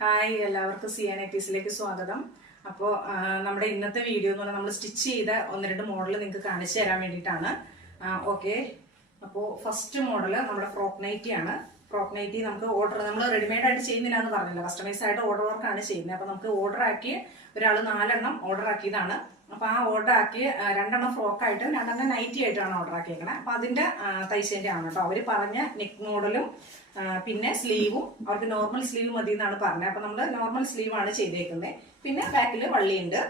Hi, എല്ലാവർക്കും CNITസിലേക്ക് സ്വാഗതം. അപ്പോൾ നമ്മുടെ ഇന്നത്തെ വീഡിയോ എന്ന് പറഞ്ഞാൽ നമ്മൾ സ്റ്റിച്ച് ചെയ്ത ഒന്ന് രണ്ട് മോഡൽ നിങ്ങൾക്ക് കാണിച്ചു തരാൻ വേണ്ടിയിട്ടാണ്. ഓക്കെ, അപ്പോൾ ഫസ്റ്റ് മോഡൽ നമ്മുടെ ഫ്രോക്ക് നൈറ്റി ആണ്. ഫ്രോക്ക് നൈറ്റി നമുക്ക് നമ്മൾ റെഡിമെയ്ഡ് ആയിട്ട് ചെയ്യുന്നില്ല എന്ന് പറഞ്ഞില്ല, കസ്റ്റമൈസ് ആയിട്ട് ഓർഡർ വർക്കാണ് ചെയ്യുന്നത്. അപ്പോൾ നമുക്ക് ഓർഡർ ആക്കി ഒരാൾ 4 ഓർഡർ ആക്കിയതാണ്. അപ്പോൾ ആ ഓർഡർ ആക്കി 2 ഫ്രോക്കായിട്ട് 2 നൈറ്റി ആയിട്ടാണ് ഓർഡർ ആക്കിയേക്കണത്. അപ്പോൾ അതിന്റെ തയ്ച്ചതിന്റെ ആണ് കേട്ടോ. അവർ പറഞ്ഞ നെക്ക് മോഡലും പിന്നെ സ്ലീവും അവർക്ക് നോർമൽ സ്ലീവ് മതി എന്നാണ് പറഞ്ഞത്. അപ്പൊ നമ്മൾ നോർമൽ സ്ലീവ് ആണ് ചെയ്തേക്കുന്നത്. പിന്നെ ബാക്കിൽ വള്ളിയുണ്ട്.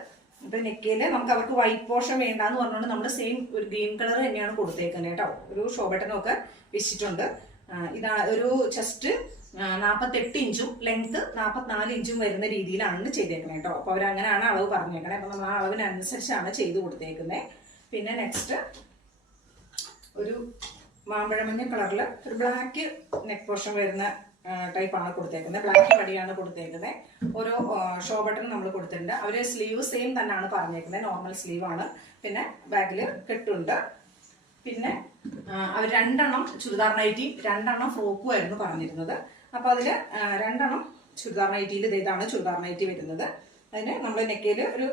ഇപ്പൊ നെക്കില് നമുക്ക് അവർക്ക് വൈറ്റ് പോർഷൻ വേണ്ടാന്ന് പറഞ്ഞുകൊണ്ട് നമ്മൾ സെയിം ഒരു ഗ്രീൻ കളർ തന്നെയാണ് കൊടുത്തേക്കുന്നത് കേട്ടോ. ഒരു ഷോ ബട്ടനും ഒക്കെ വെച്ചിട്ടുണ്ട്. ഇതാ ഒരു ചെസ്റ്റ് 48 ഇഞ്ചും ലെങ്ത് 44 ഇഞ്ചും വരുന്ന രീതിയിലാണ് ചെയ്തേക്കുന്നത് കേട്ടോ. അപ്പൊ അവരങ്ങനെയാണ് അളവ് പറഞ്ഞേക്കണേ. അപ്പൊ നമ്മൾ ആ അളവിനനുസരിച്ചാണ് ചെയ്ത് കൊടുത്തേക്കുന്നത്. പിന്നെ നെക്സ്റ്റ് ഒരു മാമ്പഴമഞ്ഞ കളറിൽ ഒരു ബ്ലാക്ക് നെക്ക് പോർഷൻ വരുന്ന ടൈപ്പാണ് കൊടുത്തേക്കുന്നത്. ബ്ലാക്ക് പടിയാണ് കൊടുത്തേക്കുന്നത്. ഓരോ ഷോ ബട്ടൺ നമ്മൾ കൊടുത്തിട്ടുണ്ട്. അവര് സ്ലീവ് സെയിം തന്നെയാണ് പറഞ്ഞേക്കുന്നത്, നോർമൽ സ്ലീവ് ആണ്. പിന്നെ ബാക്കിൽ കെട്ടുണ്ട്. പിന്നെ അവർ 2 ചുരിദാർ നൈറ്റിയും 2 ഫ്രോക്കും ആയിരുന്നു പറഞ്ഞിരുന്നത്. അപ്പൊ അതില് 2 ചുരിദാർ നൈറ്റിയിൽ ഇതാണ് ചുരിദാർ നൈറ്റി വരുന്നത്. അതിന് നമ്മൾ നെക്കയിൽ ഒരു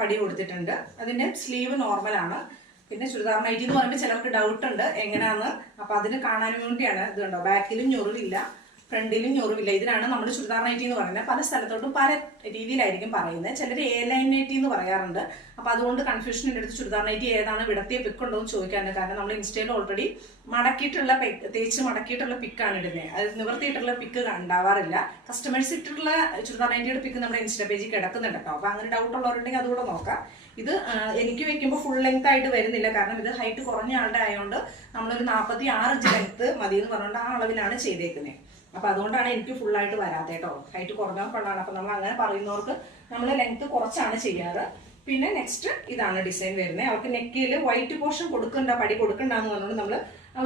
പടി കൊടുത്തിട്ടുണ്ട്. അതിന്റെ സ്ലീവ് നോർമൽ ആണ്. പിന്നെ ചുരിദാർ നൈറ്റി എന്ന് പറയുമ്പോൾ ചിലർക്ക് ഡൗട്ട് ഉണ്ട് എങ്ങനെയാന്ന്. അപ്പൊ അതിന് കാണാൻ വേണ്ടിയാണ്. ഇത് കണ്ടോ, ബാക്കിലും ഞൊറിവില്ല, ഫ്രണ്ടിലും ഞൊറിവില്ല. ഇതിനാണ് നമ്മൾ ചുരിദാർ നൈറ്റി എന്ന് പറയുന്നത്. പല സ്ഥലത്തോട്ടും പല രീതിയിലായിരിക്കും പറയുന്നത്. ചിലർ ലൈൻ നൈറ്റി എന്ന് പറയാറുണ്ട്. അപ്പൊ അതുകൊണ്ട് കൺഫ്യൂഷൻ്റെ അടുത്ത് ചുരിദാർ നൈറ്റി ഏതാണ്, വിടത്തിയ പിക്ക് ഉണ്ടോ എന്ന് ചോദിക്കാറുണ്ട്. കാരണം നമ്മൾ ഇൻസ്റ്റയിൽ ഓൾറെഡി മടക്കിയിട്ടുള്ള തേച്ച് മടക്കിയിട്ടുള്ള പിക്കാണ് ഇടുന്നത്. അത് നിവർത്തിയിട്ടുള്ള പിക്ക് ഉണ്ടാവാറില്ല. കസ്റ്റമേഴ്സ് ഇട്ടിട്ടുള്ള ചുരിദാർ നൈറ്റിയുടെ പിക്ക് നമ്മുടെ ഇൻസ്റ്റാ പേജിൽ കിടക്കുന്നുണ്ട് കേട്ടോ. അപ്പൊ അങ്ങനെ ഡൗട്ട് ഉള്ളവരുണ്ടെങ്കിൽ അതുകൂടെ നോക്കാം. ഇത് എനിക്ക് വെക്കുമ്പോൾ ഫുൾ ലെങ്ത് ആയിട്ട് വരുന്നില്ല. കാരണം ഇത് ഹൈറ്റ് കുറഞ്ഞ ആളുടെ ആയതുകൊണ്ട് നമ്മളൊരു 46 ഇഞ്ച് ലെങ്ത് മതി എന്ന് പറഞ്ഞുകൊണ്ട് ആ അളവിലാണ് ചെയ്തേക്കുന്നത്. അപ്പൊ അതുകൊണ്ടാണ് എനിക്ക് ഫുൾ ആയിട്ട് വരാത്ത കേട്ടോ. ഹൈറ്റ് കുറഞ്ഞവർക്കുള്ളതാണ്. അപ്പൊ നമ്മൾ അങ്ങനെ പറയുന്നവർക്ക് നമ്മൾ ലെങ്ത് കുറച്ചാണ് ചെയ്യാറ്. പിന്നെ നെക്സ്റ്റ് ഇതാണ് ഡിസൈൻ വരുന്നത്. അവർക്ക് നെക്കിൽ വൈറ്റ് പോർഷൻ കൊടുക്കണ്ട, പടി കൊടുക്കണ്ടെന്ന് പറഞ്ഞുകൊണ്ട് നമ്മൾ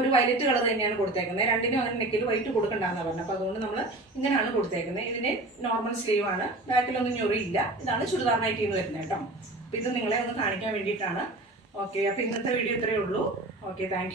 ഒരു വയലറ്റ് കളർ തന്നെയാണ് കൊടുത്തേക്കുന്നത്. 2 അങ്ങനെ നെക്കിൽ വൈറ്റ് കൊടുക്കണ്ടെന്ന് പറഞ്ഞത്. അപ്പൊ അതുകൊണ്ട് നമ്മൾ ഇങ്ങനെയാണ് കൊടുത്തേക്കുന്നത്. ഇതിന് നോർമൽ സ്ലീവ് ആണ്, ബാക്കിലൊന്നും ഞൊറിയില്ല. ഇതാണ് ചുരിദാർ നൈറ്റി എന്ന് വരുന്നത് കേട്ടോ. അപ്പൊ ഇത് നിങ്ങളെ ഒന്ന് കാണിക്കാൻ വേണ്ടിയിട്ടാണ്. ഓക്കെ, അപ്പൊ ഇന്നത്തെ വീഡിയോ ഇത്രയേ ഉള്ളൂ. Okay, thank you.